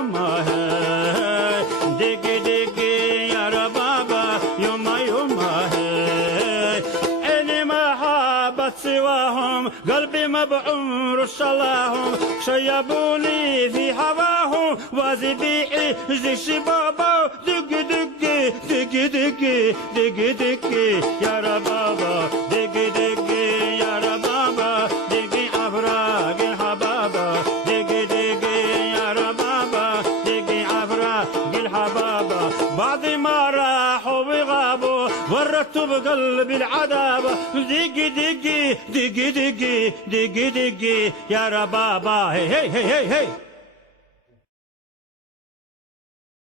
يما هاي دقي دقي يا ربابا يما يما هاي إني ما حابت سواهم قلبي مبعور صلاهم شيبوني في هواهم وزبيعي زي شبابا دقي دقي دقي دقي دقي دقي يا ربابا دقي دقي يا ربابا دقي أفراق الحبابا دقي دقي يا ربابا دقي أفراق الحبابا بعد ما راحوا وغابوا ورطوا بقلبي العذابة دقي دقي دقي دقي دقي دقي يا ربابا هي هي هي هي